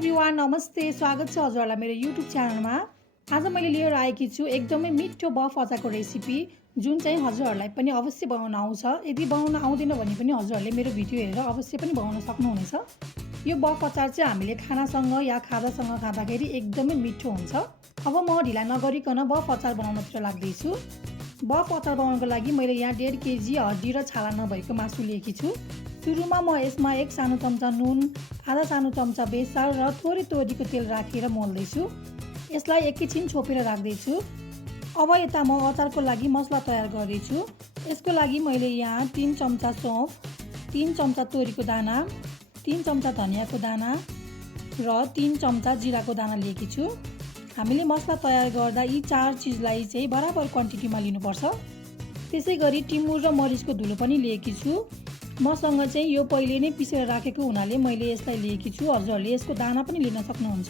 Everyone नमस्ते स्वागत छ हजुरहरूलाई मेरो युट्युब च्यानलमा। आज मैले लिएर आएकी छु एकदमै मिठो बफ अचारको रेसिपी जुन चाहिँ हजुरहरूलाई पनि अवश्य बनाउन आउँछ। यदि बनाउन आउँदैन भने पनि हजुरहरूले मेरो भिडियो हेरेर अवश्य पनि बनाउन सक्नुहुनेछ। यो बफ अचार चाहिँ हामीले खानासँग या खाजासँग खाँदाखेरि एकदमै मिठो हुन्छ। अब म ढिला नगरिकन बफ अचार बनाउनतिर लाग्दैछु। बफ अचार बनाउनको लागि मैले यहाँ 1.5 केजी हड्डी र छाला नभएको मासु लिएकी छु। सुरुमा म यसमा 1 सानो चम्चा नुन, आधा सानो चम्चा बेसार र थोरै तोरीको तेल राखेर मोल्दैछु। यसलाई एकैछिन छोपेर राख्दैछु। अब यता म अचारको लागि मसला तयार गर्दैछु। यसको लागि मैले यहाँ 3 चम्चा सौंफ, 3 चम्चा तोरीको दाना, 3 चम्चा धनियाको दाना र 3 चम्चा जिराको दाना लिएकी छु। हामीले मसला तयार गर्दा यी 4 चिजलाई चाहिँ बराबर क्वान्टिटीमा लिनुपर्छ। त्यसै गरी टिमुर र मरिचको धुलो पनि लिएकी छु। मसँग चाहिँ यो पहिले नै पिसेर राखेको हुनाले मैले यसलाई लिएकी छु। हजुरहरूले यसको दाना पनि लिन सक्नुहुन्छ।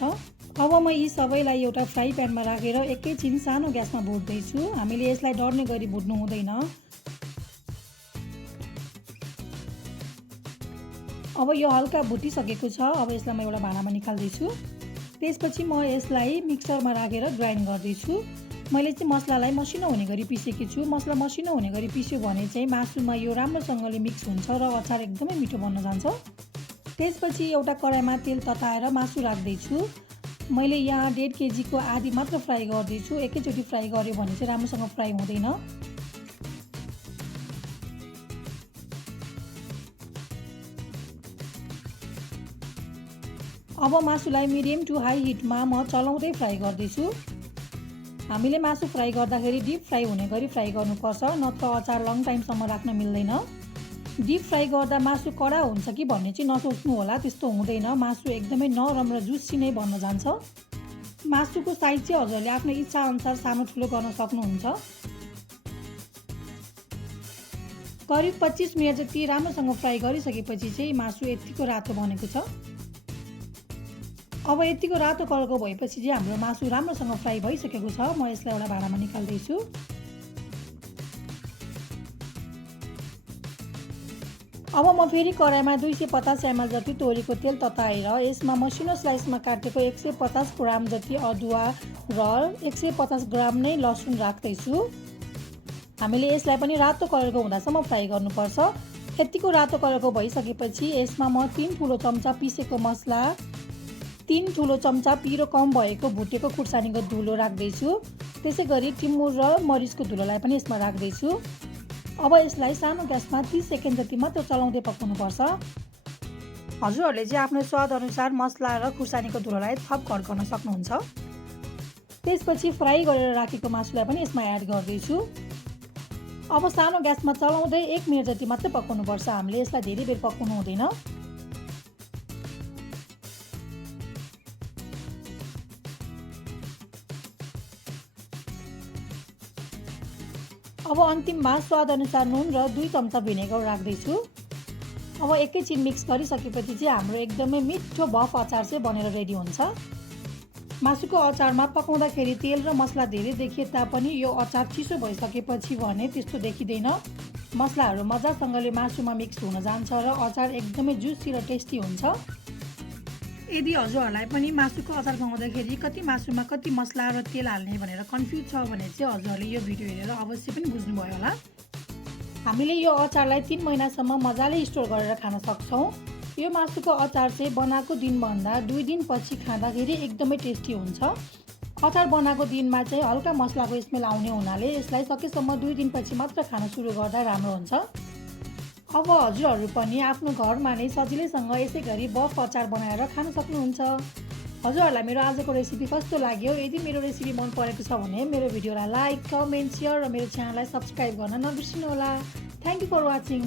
अब म यी सबैलाई एउटा फ्राई प्यानमा राखेर एकैछिन सानो ग्यासमा भुट्दैछु। हामीले यसलाई डढ्ने गरी भुट्नु हुँदैन। अब यो हल्का भुटिसकेको छ। अब यसलाई म एउटा भाँडामा निकाल्दैछु। त्यसपछि म यसलाई मिक्सरमा राखेर ग्राइन्ड गर्दैछु। मैले चाहिँ मसलालाई मसिनो हुने गरी पिसेकी छु। मसला मसिनो हुने गरी पिस्यो भने चाहिँ मासुमा यो राम्रोसँगले मिक्स हुन्छ र अचार एकदमै मिठो बन्न जान्छ। त्यसपछि एउटा कराईमा तेल तताएर मासु राख्दैछु। मैले यहाँ 1.5 केजीको आधी मात्र फ्राई गर्दैछु। एकैचोटि फ्राई गर्यो भने चाहिँ राम्रोसँग फ्राई हुँदैन। अब मासुलाई मिडियम टु हाई हिटमा म चलाउँदै फ्राई गर्दैछु। हामीले मासु फ्राई गर्दाखेरि डिप फ्राई हुने गरी फ्राई गर्नुपर्छ, नत्र अचार लङ टाइमसम्म राख्न मिल्दैन। डिप फ्राई गर्दा मासु कडा हुन्छ कि भन्ने चाहिँ नसोच्नु होला, त्यस्तो हुँदैन। मासु एकदमै नरम र जुसी नै बन्न जान्छ। मासुको साइज चाहिँ हजुरले आफ्नो इच्छा अनुसार सानो ठुलो गर्न सक्नुहुन्छ। करिब 25 मिनट जति राम्रोसँग फ्राई गरिसकेपछि चाहिँ मासु यतिको रातो बनेको छ। अब यतिको रातो कलरको भएपछि चाहिँ हाम्रो मासु राम्रोसँग फ्राई भइसकेको छ। म यसलाई एउटा भाँडामा निकाल्दैछु। अब म फेरि कराईमा 250 ml जति तोरीको तेल तताएर यसमा मसिनो स्लाइसमा काटेको 150 ग्राम जति अदुवा र 150 ग्राम नै लसुन राख्दैछु। हामीले यसलाई पनि रातो कलरको हुँदासम्म फ्राई गर्नुपर्छ। यतिको रातो कलरको भइसकेपछि यसमा म 3 ठुलो चम्चा पिसेको मसला, 3 ठुलो चम्चा पिरो कम भएको भुटेको खुर्सानीको धुलो राख्दैछु। त्यसै गरी टिमुर र मरिचको धुलोलाई पनि यसमा राख्दैछु। अब यसलाई सानो ग्यासमा 30 सेकेन्ड जति मात्र चलाउँदै पकाउनुपर्छ। हजुरहरूले चाहिँ आफ्नो स्वाद अनुसार मसला र खुर्सानीको धुलोलाई थप घट गर्न सक्नुहुन्छ। त्यसपछि फ्राई गरेर राखेको मासुलाई पनि यसमा एड गर्दैछु। अब सानो ग्यासमा चलाउँदै 1 मिनट जति मात्र पकाउनुपर्छ। हामीले यसलाई धेरै बेर पकाउनु हुँदैन। अब अन्तिममा स्वाद अनुसार नुन र 2 चम्चा भिनेगर राख्दैछु। अब एकैछिन मिक्स गरिसकेपछि चाहिँ हाम्रो एकदमै मिठो बफ अचार चाहिँ बनेर रेडी हुन्छ। मासुको अचारमा पकाउँदाखेरि तेल र मसला धेरै देखिए तापनि यो अचार चिसो भइसकेपछि भने त्यस्तो देखिँदैन। मसलाहरू मजासँगले मासुमा मिक्स हुन जान्छ र अचार एकदमै जुसी र टेस्टी हुन्छ। यदि हजुरहरूलाई पनि मासुको अचार बनाउँदाखेरि कति मासुमा कति मसला र तेल हाल्ने भनेर कन्फ्युज छ भने चाहिँ हजुरहरूले यो भिडियो हेरेर अवश्य पनि बुझ्नुभयो होला। हामीले यो अचारलाई 3 महिनासम्म मजाले स्टोर गरेर खान सक्छौँ। यो मासुको अचार चाहिँ बनाएको दिनभन्दा 2 दिनपछि खाँदाखेरि एकदमै टेस्टी हुन्छ। अचार बनाएको दिनमा चाहिँ हल्का मसलाको स्मेल आउने हुनाले यसलाई सकेसम्म 2 दिनपछि मात्र खान सुरु गर्दा राम्रो हुन्छ। अब हजुरहरू पनि आफ्नो घरमा नै सजिलैसँग यसै गरी बफ अचार बनाएर खान सक्नुहुन्छ। हजुरहरूलाई मेरो आजको रेसिपी कस्तो लाग्यो? यदि मेरो रेसिपी मन परेको छ भने मेरो भिडियोलाई लाइक, कमेन्ट, सेयर र मेरो च्यानललाई सब्सक्राइब गर्न नबिर्सिनु होला। Thank you for watching.